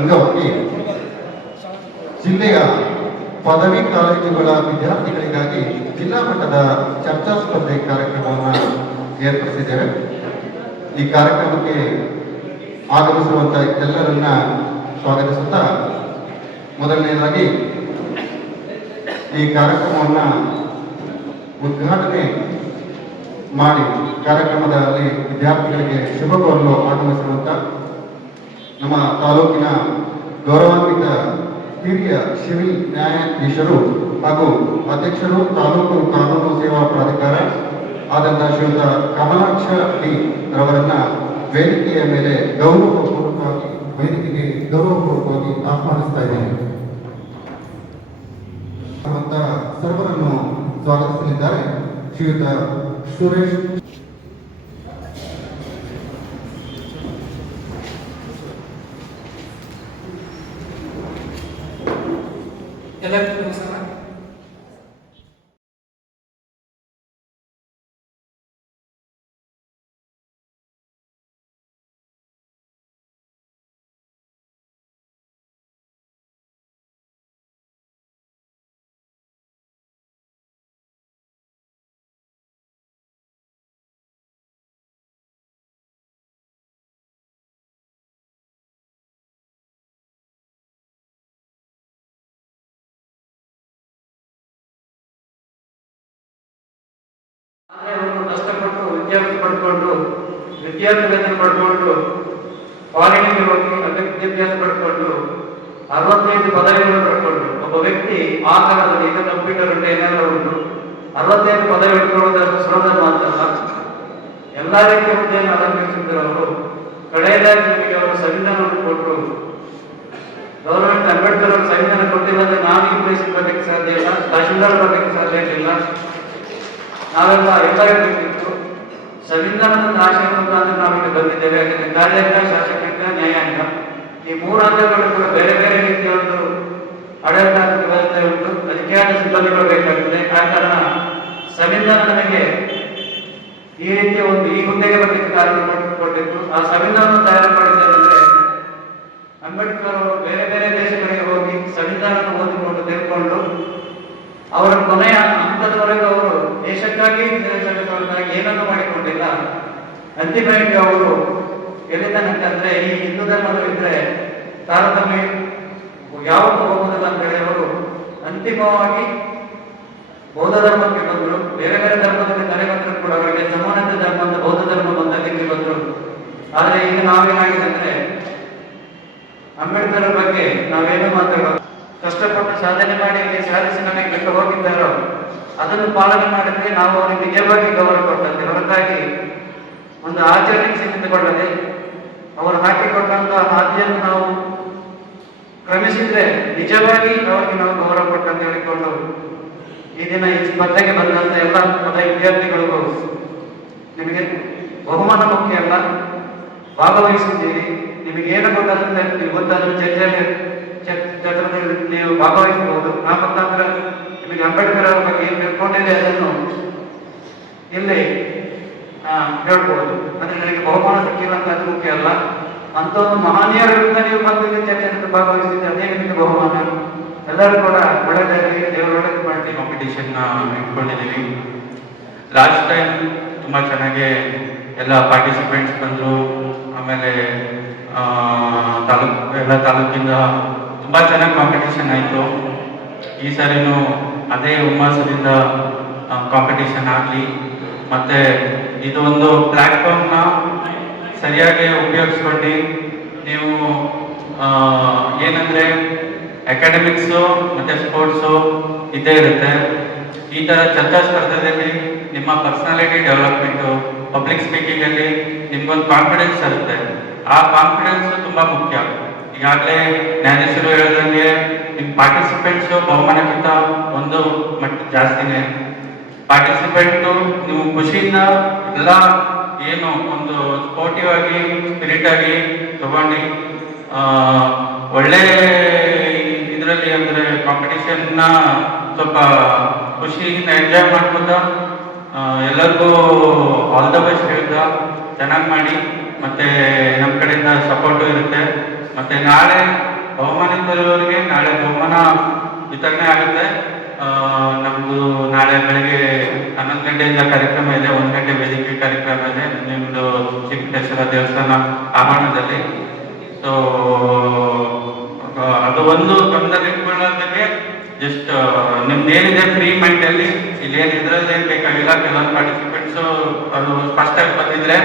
ಅಂಗವಾಗಿ ಜಿಲ್ಲೆಯ ಪದವಿ ಕಾಲೇಜುಗಳ ವಿದ್ಯಾರ್ಥಿಗಳಿಗಾಗಿ ಜಿಲ್ಲಾ ಮಟ್ಟದ ಚರ್ಚಾ ಸ್ಪರ್ಧೆ ಕಾರ್ಯಕ್ರಮವನ್ನು ಏರ್ಪಡಿಸಿದ್ದೇವೆ. ಈ ಕಾರ್ಯಕ್ರಮಕ್ಕೆ ಆಗಮಿಸುವಂತ ಎಲ್ಲರನ್ನ ಸ್ವಾಗತಿಸುತ್ತಾ ಮೊದಲನೆಯದಾಗಿ ಈ ಕಾರ್ಯಕ್ರಮವನ್ನು ಉದ್ಘಾಟನೆ ಮಾಡಿ ಕಾರ್ಯಕ್ರಮದಲ್ಲಿ ವಿದ್ಯಾರ್ಥಿಗಳಿಗೆ ಶುಭ ಕೋರಲು ಆಗಮಿಸಿರುವಂತ ನಮ್ಮ ತಾಲೂಕಿನ ಗೌರವಾನ್ವಿತ ಹಿರಿಯ ಸಿವಿಲ್ ನ್ಯಾಯಾಧೀಶರು ಹಾಗೂ ಅಧ್ಯಕ್ಷರು ತಾಲೂಕು ಕಾನೂನು ಸೇವಾ ಪ್ರಾಧಿಕಾರ ಆದಂತಹ ಶ್ರೀಯುತ ಕಮಲಾಕ್ಷ ಡಿ ರವರನ್ನ ವೇದಿಕೆಯ ಮೇಲೆ ಗೌರವಪೂರ್ವಕವಾಗಿ, ವೇದಿಕೆಗೆ ಗೌರವಪೂರ್ವಕವಾಗಿ ಆಹ್ವಾನಿಸ್ತಾ ಇದ್ದೇನೆ. ಸರ್ವರನ್ನು ಸ್ವಾಗತಿಸಲಿದ್ದಾರೆ ಶ್ರೀಯುತ ಸುರೇಶ್ ಕಷ್ಟಪಟ್ಟು ವಿದ್ಯಾರ್ಥಿ ಪಡ್ಕೊಂಡು ವಿದ್ಯಾರ್ಥಿಗಳನ್ನು ಪಡ್ಕೊಂಡು ಕಾಲೇಜಿಗೆ ಹೋಗಿ ಅಲ್ಲಿ ವಿದ್ಯಾಭ್ಯಾಸ ಪಡ್ಕೊಂಡು, ಅರವತ್ತೈದು ಪದವಿಗಳನ್ನು ಪಡ್ಕೊಂಡು, ಒಬ್ಬ ವ್ಯಕ್ತಿ ಆ ಕಾಲದಲ್ಲಿ ಈಗ ಕಂಪ್ಯೂಟರ್ ಉಂಟು ಏನೆಲ್ಲ ಉಂಟು, ಅರವತ್ತೈದು ಪದವಿ ಇಟ್ಕೊಳ್ಳೋದಷ್ಟು ಸುಲಭ ಮಾತಲ್ಲ ಎಲ್ಲ ರೀತಿಯ ಹುದ್ದೆಯನ್ನು ಅಲಂಕರಿಸಿದ್ರು ಅವರು. ಕಡೆಯದಾಗಿ ನಿಮಗೆ ಅವರು ಸಂವಿಧಾನವನ್ನು ಕೊಟ್ಟು ಗೌರ್ಮೆಂಟ್ ಅಂಬೇಡ್ಕರ್ ಅವರು ಸಂವಿಧಾನ ಕೊಟ್ಟಿಲ್ಲದೆ ನಾನು ಈ ಬರ್ಲಿಕ್ಕೆ ಸಾಧ್ಯ ಇಲ್ಲ, ತಹಶೀಲ್ದಾರ್ ಬರ್ಲಿಕ್ಕೆ ಸಾಧ್ಯ ಇಲ್ಲ. ನಾವೆಲ್ಲ ಎಲ್ಲ ಸಂವಿಧಾನದ ಆಶಯ ಅಂತ ನಾವು ಇಲ್ಲಿ ಬಂದಿದ್ದೇವೆ ಅದಕ್ಕೆ ಕಾರ್ಯಾಂಗ ಶಾಸಕಾಂಗ ನ್ಯಾಯಾಂಗ. ಈ ಮೂರು ಅಂಗಗಳು ಕೂಡ ಬೇರೆ ಬೇರೆ ರೀತಿಯ ಒಂದು ಆಡಳಿತಾತ್ಮಕ ವ್ಯವಸ್ಥೆ ಉಂಟು. ಅದಕ್ಕೆ ಆದ ಸಿಬ್ಬಂದಿಗಳು ಬೇಕಾಗ್ತದೆ. ಆ ಕಾರಣ ಸಂವಿಧಾನ ನನಗೆ ಈ ರೀತಿಯ ಒಂದು ಈ ಹುದ್ದೆಗೆ ಬರಲಿಕ್ಕೆ ಕಾರಣ ಕೊಟ್ಟಿತ್ತು ಆ ಸಂವಿಧಾನ ತಯಾರು ಮಾಡಿದ್ದೇನೆಂದ್ರೆ ಅಂಬೇಡ್ಕರ್ ಅವರು ಬೇರೆ ಬೇರೆ ದೇಶಗಳಿಗೆ ಹೋಗಿ ಸಂವಿಧಾನವನ್ನು ಓದಿಕೊಂಡು ತೆಗೆದುಕೊಂಡು ಅವರ ಕೊನೆಯ ಹಂತದವರೆಗೂ ಅವರು ದೇಶಕ್ಕಾಗಿ ಏನನ್ನು ಮಾಡಿಕೊಂಡಿಲ್ಲ. ಅಂತಿಮವಾಗಿ ಅವರು ಎಲ್ಲಿ ತನಕ ಅಂದ್ರೆ ಈ ಹಿಂದೂ ಧರ್ಮದಲ್ಲಿದ್ರೆ ತಾರತಮ್ಯ ಯಾವತ್ತು ಹೋಗುವುದಿಲ್ಲ ಅಂತ ಹೇಳಿ ಅವರು ಅಂತಿಮವಾಗಿ ಬೌದ್ಧ ಧರ್ಮಕ್ಕೆ ಬಂದರು, ಬೇರೆ ಬೇರೆ ಧರ್ಮದಲ್ಲಿ ತಲೆ ಬಂದರೂ ಕೂಡ ಅವರಿಗೆ ಸಮಾನತೆ ಧರ್ಮ ಅಂತ ಬೌದ್ಧ ಧರ್ಮ ಬಂದಲ್ಲಿ ಬಂದರು. ಆದ್ರೆ ಈಗ ನಾವೇನಾಗಿದೆ ಅಂದ್ರೆ ಅಂಬೇಡ್ಕರ್ ಬಗ್ಗೆ ನಾವೇನು ಮಾತಾಡೋದು? ಕಷ್ಟಪಟ್ಟು ಸಾಧನೆ ಮಾಡಿ ಸಾಧಿಸಿ ನಮಗೆ ಬಿಟ್ಟು ಹೋಗಿದ್ದಾರೋ, ಅದನ್ನು ಪಾಲನೆ ಮಾಡಿದ್ರೆ ನಾವು ಅವರಿಗೆ ನಿಜವಾಗಿ ಗೌರವ ಕೊಟ್ಟಂತೆ. ಹೊರತಾಗಿ ಒಂದು ಆಚರಣೆಗೆ ಸೀಮಿತಗೊಳ್ಳದೆ ಅವರು ಹಾಕಿಕೊಟ್ಟಂತಹ ಹಾದಿಯನ್ನು ನಾವು ಕ್ರಮಿಸಿದ್ರೆ ನಿಜವಾಗಿ ಅವರಿಗೆ ನಾವು ಗೌರವ ಕೊಟ್ಟಂತೆ ಹೇಳಿಕೊಂಡು ಈ ದಿನ ಈ ಸ್ಪರ್ಧೆಗೆ ಬಂದಂತ ಎಲ್ಲ ಪದ ವಿದ್ಯಾರ್ಥಿಗಳಿಗೂ ನಿಮಗೆ ಬಹುಮಾನ ಮುಖ್ಯ ಅಲ್ಲ. ಭಾಗವಹಿಸಿದ್ದೀರಿ. ನಿಮಗೆ ಏನು ಗೊತ್ತಾಗುತ್ತೆ? ನೀವು ಗೊತ್ತಾದ್ರೆ ಚರ್ಚೆಯಲ್ಲಿ ಚ- ನೀವು ಭಾಗವಹಿಸಬಹುದು. ಆ ನಿಮಗೆ ಅಂಬೇಡ್ಕರ್ ಅವರ ಬಗ್ಗೆ ಏನು ತಿಳ್ಕೊಂಡಿದೆ ಅದನ್ನು ಇಲ್ಲಿ ಹೇಳ್ಬೋದು. ಅಂದ್ರೆ ನನಗೆ ಬಹುಮಾನ ಸಿಕ್ಕಿಲ್ಲ ಅಂತ ಅದು ಮುಖ್ಯ ಅಲ್ಲ. ಅಂತ ಒಂದು ಮಹನೀಯರ ವಿರುದ್ಧ ನೀವು ಬಂದಿದ್ದ ಚರ್ಚೆಯನ್ನು ಭಾಗವಹಿಸಿದ್ರೆ ಅದೇ ನಿಮಗೆ ಬಹುಮಾನ. ಎಲ್ಲರೂ ಕೂಡ ಒಳ್ಳೆದಾಗಲಿ, ದೇವರು ಒಳ್ಳೇದು ಮಾಡಿ ಕಾಂಪಿಟೇಷನ್ ಇಟ್ಕೊಂಡಿದ್ದೀವಿ. ಲಾಸ್ಟ್ ಟೈಮ್ ತುಂಬ ಚೆನ್ನಾಗಿ ಎಲ್ಲ ಪಾರ್ಟಿಸಿಪೆಂಟ್ಸ್ ಬಂದರು. ಆಮೇಲೆ ತಾಲೂಕು, ಎಲ್ಲ ತಾಲೂಕಿಂದ ತುಂಬ ಚೆನ್ನಾಗಿ ಕಾಂಪಿಟೇಷನ್ ಆಯಿತು. ಈ ಸಾರಿನೂ ಅದೇ ಹುಮ್ಮಾಸದಿಂದ ಕಾಂಪಿಟೇಷನ್ ಆಗಲಿ. ಮತ್ತು ಇದು ಒಂದು ಪ್ಲ್ಯಾಟ್ಫಾರ್ಮ್ನ ಸರಿಯಾಗಿ ಉಪಯೋಗಿಸ್ಕೊಂಡು. ನೀವು ಏನಂದ್ರೆ ಅಕಾಡೆಮಿಕ್ಸು ಮತ್ತೆ ಸ್ಪೋರ್ಟ್ಸು ಇದೇ ಇರುತ್ತೆ. ಈ ತರ ಚರ್ಚಾ ಸ್ಪರ್ಧೆಯಲ್ಲಿ ನಿಮ್ಮ ಪರ್ಸನಾಲಿಟಿ ಡೆವಲಪ್ಮೆಂಟು ಪಬ್ಲಿಕ್ ಸ್ಪೀಕಿಂಗ್ ಅಲ್ಲಿ ನಿಮ್ಗೊಂದು ಕಾನ್ಫಿಡೆನ್ಸ್ ಇರುತ್ತೆ. ಆ ಕಾನ್ಫಿಡೆನ್ಸ್ ತುಂಬಾ ಮುಖ್ಯ. ಈಗಾಗಲೇ ಜ್ಞಾನೇಶ್ವರು ಹೇಳಿದಂಗೆ ನಿಮ್ ಪಾರ್ಟಿಸಿಪೆಂಟ್ಸ್ ಬಹುಮಾನಕ್ಕಿಂತ ಒಂದು ಮಟ್ಟ ಜಾಸ್ತಿನೇ. ಪಾರ್ಟಿಸಿಪೆಂಟ್ ನೀವು ಖುಷಿಯಿಂದ ಎಲ್ಲ ಏನು ಒಂದು ಸ್ಪೋರ್ಟಿವ್ ಆಗಿ ಸ್ಪಿರಿಟ್ ಆಗಿ ತಗೊಂಡು ಒಳ್ಳೆ ಇದರಲ್ಲಿ ಅಂದ್ರೆ ಕಾಂಪಿಟೇಷನ್ನ ಸ್ವಲ್ಪ ಖುಷಿಯಿಂದ ಎಂಜಾಯ್ ಮಾಡ್ಕೊಂಡ ಎಲ್ಲರಿಗೂ ಆಲ್ ದ ಬೆಸ್ಟ್ ಹೇಳ್ತಾ ಚೆನ್ನಾಗಿ ಮಾಡಿ, ಮತ್ತೆ ನಮ್ಮ ಕಡೆಯಿಂದ ಸಪೋರ್ಟು ಇರುತ್ತೆ. ಮತ್ತೆ ನಾಳೆ ಬಹುಮಾನಿತರವರಿಗೆ ನಾಳೆ ಬಹುಮಾನ ವಿತರಣೆ ಆಗುತ್ತೆ. ನಮ್ಮದು ನಾಳೆ ಬೆಳಗ್ಗೆ ಹನ್ನೊಂದು ಗಂಟೆಯಿಂದ ಕಾರ್ಯಕ್ರಮ ಇದೆ, ಒಂದು ಗಂಟೆ ವೇದಿಕೆ ಕಾರ್ಯಕ್ರಮ ಇದೆ. ನಿಮ್ದು ಚಿಕ್ಕೇಶ್ವರ ದೇವಸ್ಥಾನ ಆವರಣದಲ್ಲಿ. ಸೊ ಅದು ಒಂದು ಗಮನದಲ್ಲಿಟ್ಕೊಳ್ಳೋದಕ್ಕೆ ಜಸ್ಟ್ ನಿಮ್ದು ಏನಿದೆ ಫ್ರೀ ಮೈಂಡ್ ಅಲ್ಲಿ ಇಲ್ಲಿ ಏನು ಬೇಕಾಗಿಲ್ಲ ಕೆಲವೊಂದು ಪಾರ್ಟಿಸಿಪೆಂಟ್ಸ್ ಅದು ಫಸ್ಟ್ ಟೈಮ್ ಬಂದಿದ್ರೆ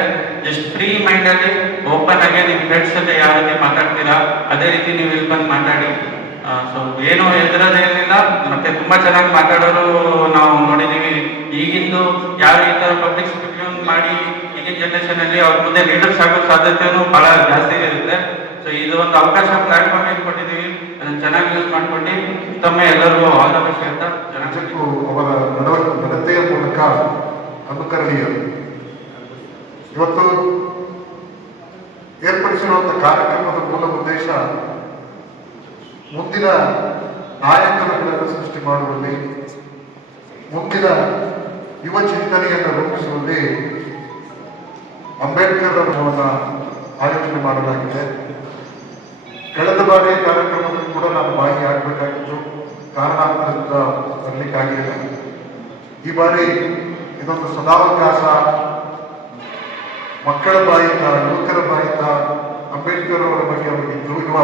ಜಸ್ಟ್ ಫ್ರೀ ಮೈಂಡ್ ಅಲ್ಲಿ ಓಪನ್ ಆಗಿ ನಿಮ್ಮ ಫ್ರೆಂಡ್ಸ್ ಜೊತೆ ಯಾವ ರೀತಿ ಮಾತಾಡ್ತೀರಾ, ಅದೇ ರೀತಿ ನೀವು ಇಲ್ಲಿ ಬಂದು ಮಾತಾಡಿ. ಸೊ ಏನು ಎದುರದೇನಿಲ್ಲ ಮತ್ತೆ ತುಂಬಾ ಚೆನ್ನಾಗಿ ಮಾತಾಡೋರು ನಾವು ನೋಡಿದೀವಿ. ಈಗಿಂದು ಯಾವ ರೀತಿ ಪಬ್ಲಿಕ್ ಸ್ಪೀಕಿಂಗ್ ಮಾಡಿ ಈಗಿನ ಜನರೇಷನ್ ಅಲ್ಲಿ ಅವ್ರ ಮುಂದೆ ಲೀಡರ್ಸ್ ಆಗೋ ಸಾಧ್ಯತೆನೂ ಬಹಳ ಜಾಸ್ತಿ ಇರುತ್ತೆ. ಸೊ ಇದು ಒಂದು ಅವಕಾಶ ಪ್ಲಾಟ್ಫಾರ್ಮ್ ಕೊಟ್ಟಿದ್ದೀವಿ. ಅದನ್ನ ಚೆನ್ನಾಗಿ ಯೂಸ್ ಮಾಡ್ಕೊಂಡು ತಮ್ಮ ಎಲ್ಲರಿಗೂ ಆಲ್ ಬೆಸ್ಟ್ ಅಂತ ಜನಸಂಖ್ಯೆ ಅವರ ನಡತೆಯ ಮೂಲಕ ಅನುಕರಣೀಯ. ಇವತ್ತು ಏರ್ಪಡಿಸಿರುವಂಥ ಕಾರ್ಯಕ್ರಮದ ಮೂಲ ಉದ್ದೇಶ ಮುಂದಿನ ನಾಯಕರುಗಳನ್ನು ಸೃಷ್ಟಿ ಮಾಡುವಲ್ಲಿ, ಮುಂದಿನ ಯುವ ಚಿಂತನೆಯನ್ನು ರೂಪಿಸುವಲ್ಲಿ ಅಂಬೇಡ್ಕರ್ ಅವರನ್ನು ಆಯೋಜನೆ ಮಾಡಲಾಗಿದೆ. ಕಳೆದ ಬಾರಿ ಕಾರ್ಯಕ್ರಮದಲ್ಲಿ ಕೂಡ ನಾನು ಭಾಗಿಯಾಗಬೇಕಾಗಿತ್ತು ಕಾರಣಾಂತರದಿಂದ ಬರಲಿಕ್ಕಾಗಲಿಲ್ಲ ಈ ಬಾರಿ ಇದೊಂದು ಸದಾವಕಾಶ. ಮಕ್ಕಳ ಬಾಯಿಂದ, ಯುವಕರ ಬಾಯಿಂದ ಅಂಬೇಡ್ಕರ್ ಅವರ ಬಗ್ಗೆ ಅವರಿಗೆ ಇರುವ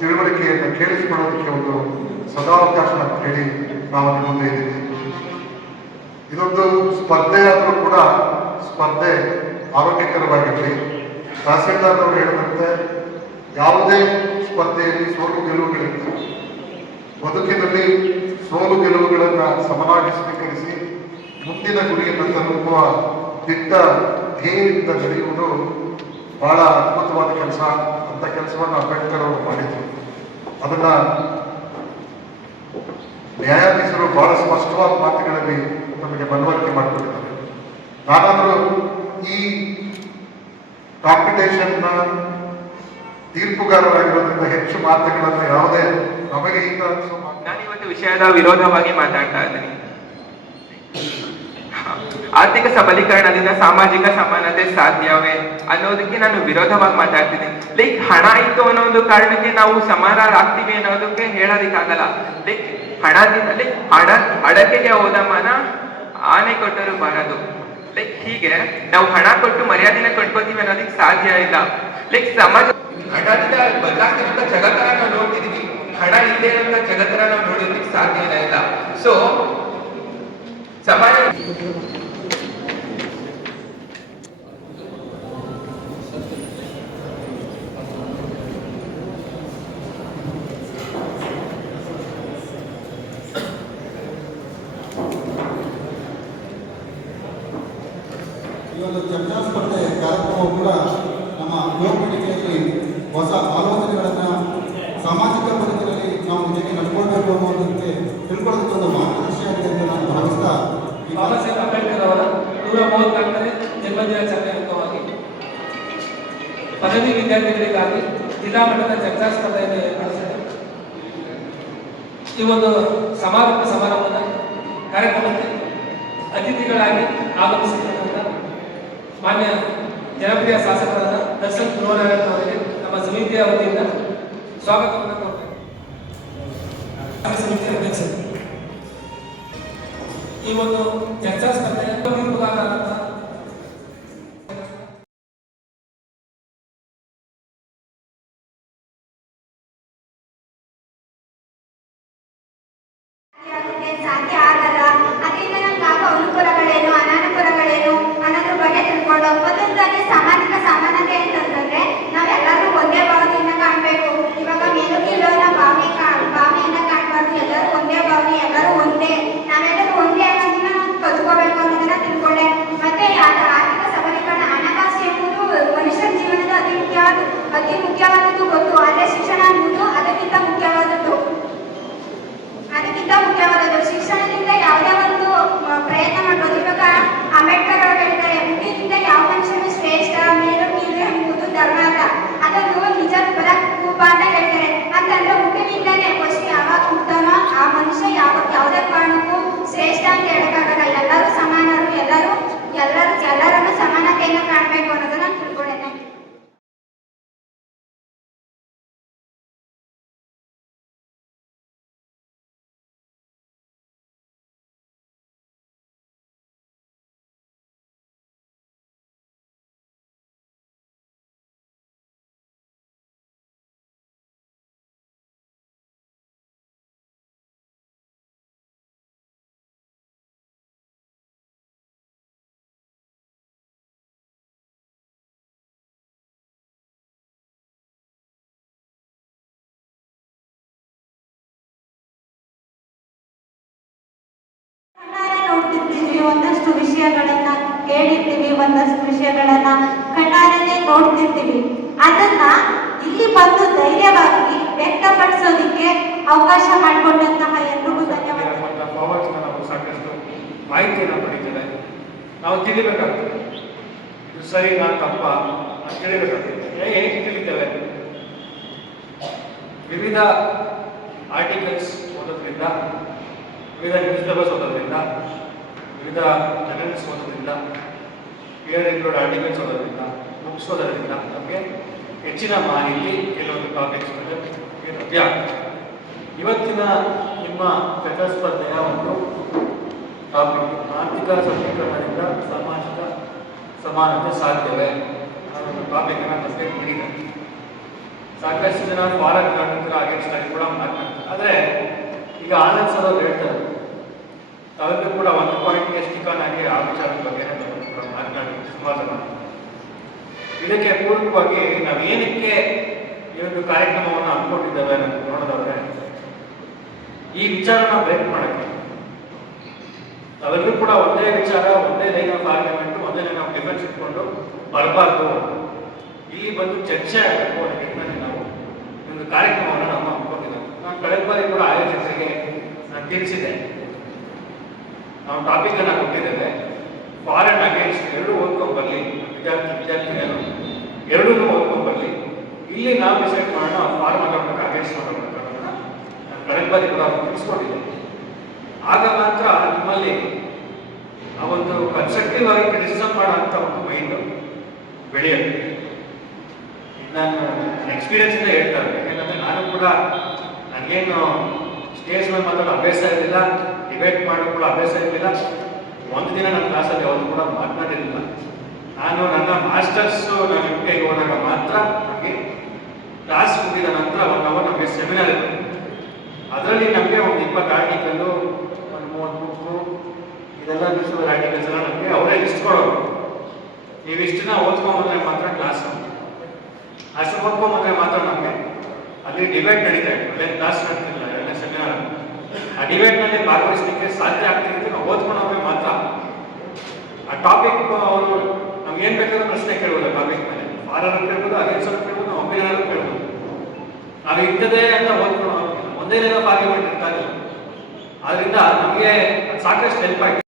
ತಿಳುವಳಿಕೆಯನ್ನು ಕೇಳಿಸಿಕೊಳ್ಳೋದಕ್ಕೆ ಒಂದು ಸದಾವಕಾಶ ಅಂತ ಹೇಳಿ ನಾವು ಮುಂದೆ ಇದ್ದೀವಿ. ಇದೊಂದು ಸ್ಪರ್ಧೆ ಆದರೂ ಕೂಡ ಸ್ಪರ್ಧೆ ಆರೋಗ್ಯಕರವಾಗಿರಲಿ. ತಹಸೀಲ್ದಾರ್ ಅವರು ಹೇಳಿದಂತೆ ಯಾವುದೇ ಸ್ಪರ್ಧೆಯಲ್ಲಿ ಸೋಲು ಗೆಲುವುಗಳಿರ್ತವೆ ಬದುಕಿನಲ್ಲಿ ಸೋಲು ಗೆಲುವುಗಳನ್ನು ಸಮನಾಗಿ ಸ್ವೀಕರಿಸಿ ಮುಂದಿನ ಗುರಿಯನ್ನು ತಲುಪುವ ದಿಟ್ಟ ಧ್ಯೇಯದಿಂದ ನಡೆಯುವುದು ಬಹಳ ಅದ್ಭುತವಾದ ಕೆಲಸ ಅಂತ ಕೆಲಸವನ್ನು ಅಂಬೇಡ್ಕರ್ ಅವರು ಮಾಡಿದ್ರು. ಅದನ್ನ ನ್ಯಾಯಾಧೀಶರು ಬಹಳ ಸ್ಪಷ್ಟವಾದ ಮಾತುಗಳಲ್ಲಿ ನಮಗೆ ಮನವರಿಕೆ ಮಾಡಿಕೊಟ್ಟಿದ್ದಾರೆ. ನಾನಾದರೂ ಈ ಕಾಂಪಿಟೇಷನ್ನ ತೀರ್ಪುಗಾರರಾಗಿರೋದ್ರಿಂದ ಹೆಚ್ಚು ಮಾತುಗಳನ್ನು ಯಾವುದೇ ನಮಗೆ ಈಗ ನಾನು ಇವತ್ತು ವಿಷಯದ ವಿರೋಧವಾಗಿ ಮಾತಾಡ್ತಾ ಇದ್ದೀನಿ. ಆರ್ಥಿಕ ಸಬಲೀಕರಣದಿಂದ ಸಾಮಾಜಿಕ ಸಮಾನತೆ ಸಾಧ್ಯವೇ ಅನ್ನೋದಕ್ಕೆ ನಾನು ವಿರೋಧವಾಗಿ ಮಾತಾಡ್ತೀನಿ ಲೈಕ್ ಹಣ ಇತ್ತು ಅನ್ನೋ ಒಂದು ಕಾರಣಕ್ಕೆ ನಾವು ಸಮಾನರಾಗ್ತೀವಿ ಅನ್ನೋದಕ್ಕೆ ಹೇಳೋದಕ್ಕಾಗಲ್ಲ. ಲೈಕ್ ಹಣದಿಂದ, ಲೈಕ್ ಹಣ, ಅಡಕೆಗೆ ಹೋದ ಮನ ಆನೆ ಕೊಟ್ಟರು ಬರದು ಲೈಕ್ ಹೀಗೆ ನಾವು ಹಣ ಕೊಟ್ಟು ಮರ್ಯಾದೆನ ಕೊಟ್ಕೋತೀವಿ ಅನ್ನೋದಕ್ಕೆ ಸಾಧ್ಯ ಇಲ್ಲ. ಲೈಕ್ ಸಮಾಜ ಹಣದಿಂದ ಬದಲಾಗ್ತಿರೋಂಥ ಜಗತ್ತನ್ನ ನಾವು ನೋಡ್ತಿದೀವಿ. ಹಣ ಇಲ್ಲದೆ ಇರೋಂಥ ಜಗತ್ತನ್ನ ನಾವು ನೋಡೋದಕ್ಕೆ ಸಾಧ್ಯ ಇಲ್ಲ ಸೊ ಸಮಾಜ ಒಂದು ಚರ್ಚಾ ಸ್ಪರ್ಧೆ ಕಾರ್ಯಕ್ರಮ ಕೂಡ ಹೊಸ ಆಲೋಚನೆಗಳನ್ನು ಸಾಮಾಜಿಕ ಬದುಕಿನಲ್ಲಿ ನಾವು ಹೇಗೆ ನಡ್ಕೊಳ್ಬೇಕು ಅನ್ನೋದಕ್ಕೆ ತಿಳ್ಕೊಳ್ಳೋದಕ್ಕೆ ಒಂದು ಮಾರ್ಗದರ್ಶಿಯಾಗಿದೆ ಅಂತ ನಾನು ಭಾವಿಸ್ತಾ ಬಾಬಾ ಪದವಿ ವಿದ್ಯಾರ್ಥಿಗಳಿಗಾಗಿ ಜಿಲ್ಲಾ ಮಟ್ಟದ ಚರ್ಚಾ ಸ್ಪರ್ಧೆಯನ್ನು ಏರ್ಪಡಿಸಿದೆ ಈ ಒಂದು ಸಮಾರೋಪ ಸಮಾರಂಭದ ಕಾರ್ಯಕ್ರಮಕ್ಕೆ ಅತಿಥಿಗಳಾಗಿ ಆಗಮಿಸಿರ್ತಕ್ಕಂಥ ಮಾನ್ಯ ಜನಪ್ರಿಯ ಶಾಸಕರಾದ ದರ್ಶನ್ ಗುರುವನಾರಾಯಣ ಅವರಿಗೆ ನಮ್ಮ ಸಮಿತಿಯ ವತಿಯಿಂದ ಸ್ವಾಗತವನ್ನು ಕೋರ್ತೇನೆ ಸಮಿತಿಯ ಅಧ್ಯಕ್ಷರು ಈ ಒಂದು ಚರ್ಚಾ ಸ್ಪರ್ಧೆಯ ತೀರ್ಪುಗಾರರಾದಂಥ ಅದಕ್ಕೆ ಸಾಧ್ಯ ಆಗಲ್ಲ ಅದರಿಂದ ನಮ್ಗೆ ಆಗೋ ಅನುಕೂಲಗಳೇನು ನೋಡ್ತಿರ್ತೀವಿ ಒಂದಷ್ಟು ವಿಷಯಗಳನ್ನ ಕೇಳಿರ್ತೀವಿ ಒಂದಷ್ಟು ವಿಷಯಗಳನ್ನ ಕಣ್ಣಾರೆ ನೋಡ್ತಿರ್ತೀವಿ. ಅದನ್ನ ಇಲ್ಲಿ ಬಂದು ಧೈರ್ಯವಾಗಿ ವ್ಯಕ್ತಪಡಿಸೋದಿಕ್ಕೆ ಅವಕಾಶ ಮಾಡಿಕೊಂಡಂತಹ ಎಲ್ರಿಗೂ ಧನ್ಯವಾದ. ಸಾಕಷ್ಟು ಮಾಹಿತಿಯನ್ನು ಪಡಿತೇವೆ. ನಾವು ತಿಳಿಬೇಕಾಗ್ತದೆ. ಸರಿ ಸರಿನಾ ತಪ್ಪ ತಿಳಿಬೇಕಾಗ್ತದೆ. ಹೇಗೆ ತಿಳಿತೇವೆ? ವಿವಿಧ ಆರ್ಟಿಕಲ್ಸ್ ಓದೋದ್ರಿಂದ ವಿವಿಧ ನ್ಯೂಸ್ ಪೇಪರ್ಸ್ ಓದೋದ್ರಿಂದ ವಿವಿಧ ಜರ್ನಲ್ಸ್ ಓದೋದ್ರಿಂದ ಪೇರ್ ಇನ್ಕ್ಲೂಡ್ ಆರ್ಟಿಕಲ್ಸ್ ಓದೋದ್ರಿಂದ ಬುಕ್ಸ್ ಓದೋದ್ರಿಂದ ನಮಗೆ ಹೆಚ್ಚಿನ ಮಾಹಿತಿ ಕೆಲವೊಂದು ಟಾಪಿಕ್ಸ್ ಮೇಲೆ ಲಭ್ಯ ಇವತ್ತಿನ ನಿಮ್ಮ ಪ್ರತಿಸ್ಪರ್ಧೆಯ ಸ್ಪರ್ಧೆಯ ಒಂದು ಟಾಪಿಕ್ ಆರ್ಥಿಕ ಸಬಲೀಕರಣದಿಂದ ಸಾಮಾಜಿಕ ಸಮಾನತೆ ಸಾಧ್ಯವೇ ಅನ್ನೋ ಟಾಪಿಕನ್ನು ನಮಗೆ ಸಾಕಷ್ಟು ಜನ ಫಾರನ್ ಕಾರ್ಮಿಕರ ಅಗೇನ್ಸ್ಟ್ ಕೂಡ ಮಾತನಾಡ್ತಾರೆ. ಆದರೆ ಈಗ ಆನಂದ್ ಸರ್ ಅವ್ರು ಹೇಳ್ತಾರೆ ತಾವೆಲ್ಲರೂ ಕೂಡ ಒಂದು ಪಾಯಿಂಟ್ಗೆ ಸ್ಟಿಕಾನ್ ಆಗಿ ಆ ವಿಚಾರದ ಬಗ್ಗೆ ನಾವು ಕೂಡ ಮಾತನಾಡಿ ಸುಮಾರು ಜನ ಇದಕ್ಕೆ ಪೂರಕವಾಗಿ ನಾವು ಏನಕ್ಕೆ ಈ ಒಂದು ಕಾರ್ಯಕ್ರಮವನ್ನು ಅಂದ್ಕೊಂಡಿದ್ದೇವೆ ಅಂತ ನೋಡೋದಾದ್ರೆ, ಈ ವಿಚಾರನ ಬ್ರೇಕ್ ಮಾಡಕ್ಕೆ. ನಾವೆಲ್ಲರೂ ಕೂಡ ಒಂದೇ ವಿಚಾರ, ಒಂದೇ ಲೈನ್ ಆಫ್ ಆರ್ಗ್ಯುಮೆಂಟ್ ಒಂದೇ ಲೈನ್ ಆಫ್ ಡಿಫೆನ್ಸ್ ಇಟ್ಕೊಂಡು ಬರಬಾರ್ದು. ಇಲ್ಲಿ ಬಂದು ಚರ್ಚೆ ಆಗಬೇಕು ಅನ್ನೋ ನಾವು ಒಂದು ಕಾರ್ಯಕ್ರಮವನ್ನು ನಾವು ಹಮ್ಮಿಕೊಂಡಿದ್ದೇವೆ. ನಾನು ಕಳೆದ ಬಾರಿ ಕೂಡ ಆಯೋಜಕರಿಗೆ ನಾನು ತಿಳಿಸಿದೆ ನಾವು ಟಾಪಿಕ್ ಅನ್ನ ಕೊಟ್ಟಿದ್ದೇವೆ ಫಾರೆನ್ ಅಗೇನ್ಸ್ಟ್ ಎರಡು ಓದ್ಕೊಂಡು ಬರಲಿ ವಿದ್ಯಾರ್ಥಿ ವಿದ್ಯಾರ್ಥಿಗಳು. ಎರಡೂ ಓದ್ಕೊಂಬರ್ಲಿ ಇಲ್ಲಿ ನಾವು ಡಿಸೈಡ್ ಮಾಡೋಣ ಫಾರ್ ಅಕೌಂಟ್ ಅಗೇನ್ಸ್ಟ್ ನಾನು ಕಳೆದ ಬಾರಿ ಕೂಡ ತಿಳಿಸ್ಕೊಂಡಿದ್ದೇವೆ ಆಗ ಮಾತ್ರ ನಿಮ್ಮಲ್ಲಿ ಆ ಒಂದು ಕನ್ಸ್ಟ್ರಕ್ಟಿವ್ ಆಗಿ ಕ್ರಿಟಿಸಿಸಮ್ ಮಾಡೋಂಥ ಒಂದು ಮೈಂಡ್ ಬೆಳೆಯುತ್ತೆ. ನಾನು ಎಕ್ಸ್ಪೀರಿಯನ್ಸ್ ಇಂದ ಹೇಳ್ತಾರೆ ಯಾಕೆಂದ್ರೆ ನಾನು ಕೂಡ ನನಗೇನು ಸ್ಟೇಜ್ ಮೇಲೆ ಮಾತಾಡೋ ಅಭ್ಯಾಸ ಇರಲಿಲ್ಲ. ಡಿಬೇಟ್ ಮಾಡೋ ಕೂಡ ಅಭ್ಯಾಸ ಇರಲಿಲ್ಲ. ಒಂದು ದಿನ ನನ್ನ ಕ್ಲಾಸಲ್ಲಿ ಅವರು ಕೂಡ ಮಾತನಾಡಿರಲಿಲ್ಲ ನಾನು ನನ್ನ ಮಾಸ್ಟರ್ಸ್ ನಾನು ಎಂ ಹೋದಾಗ ಮಾತ್ರ ನನಗೆ ಕ್ಲಾಸ್ ಮುಗಿದ ನಂತರ ಒನ್ ಅವರ್ ನಮಗೆ ಸೆಮಿನಾರ್ ಇತ್ತು. ಅದರಲ್ಲಿ ನಮಗೆ ಒಂದು ಇಪ್ಪತ್ತು ಆರ್ಟಿಕಲ್ಲು ಒಂದು ಮೂವತ್ತು ಬುಕ್ಕು ಇದೆಲ್ಲ ನ್ಯೂಸ್ ಪೇಪರ್ ಆರ್ಟಿಕಲ್ಸ್ ಎಲ್ಲ ನಮಗೆ ಅವರೇ ಲಿಸ್ಟ್ ಕೊಡೋರು. ನೀವು ಇಷ್ಟನ್ನ ಓದ್ಕೊಂಬಂದ್ರೆ ಮಾತ್ರ ಕ್ಲಾಸ್ ಅಷ್ಟು ಓದ್ಕೊಂಬಂದ್ರೆ ಮಾತ್ರ ನಮಗೆ ಅಲ್ಲಿ ಡಿಬೇಟ್ ನಡೀತಾ ಇತ್ತು. ಅಲ್ಲೇ ಕ್ಲಾಸ್ ನಡೀತಿಲ್ಲ ಎಲ್ಲ ಸೆಮಿನಾರ್ ಆ ಡಿಬೇಟ್ನಲ್ಲಿ ಭಾಗವಹಿಸಲಿಕ್ಕೆ ಸಾಧ್ಯ ಆಗ್ತಿರ್ತೀವಿ ನಾವು ಓದ್ಕೊಂಡವ್ರೆ ಮಾತ್ರ. ಆ ಟಾಪಿಕ್ ಅವರು ನಮ್ಗೆ ಏನ್ ಬೇಕಾದ್ರೂ ಪ್ರಶ್ನೆ ಕೇಳ್ಬೋದು ಟಾಪಿಕ್ ಮೇಲೆ. ಫಾರರ್ ಕೇಳ್ಬೋದು ಅಗೇನ್ಸ್ಟ್ ಕೇಳ್ಬೋದು ಒಪಿನಿಯನ್ ಕೇಳ್ಬೋದು. ನಾವು ಇಂಥದೇ ಅಂತ ಓದ್ಕೊಂಡು ಒಂದೇ ದಿನ ಮಾಡಿರ್ತಾ ಇಲ್ಲ. ಆದ್ರಿಂದ ನಮಗೆ ಸಾಕಷ್ಟು ಹೆಲ್ಪ್ ಆಯ್ತು.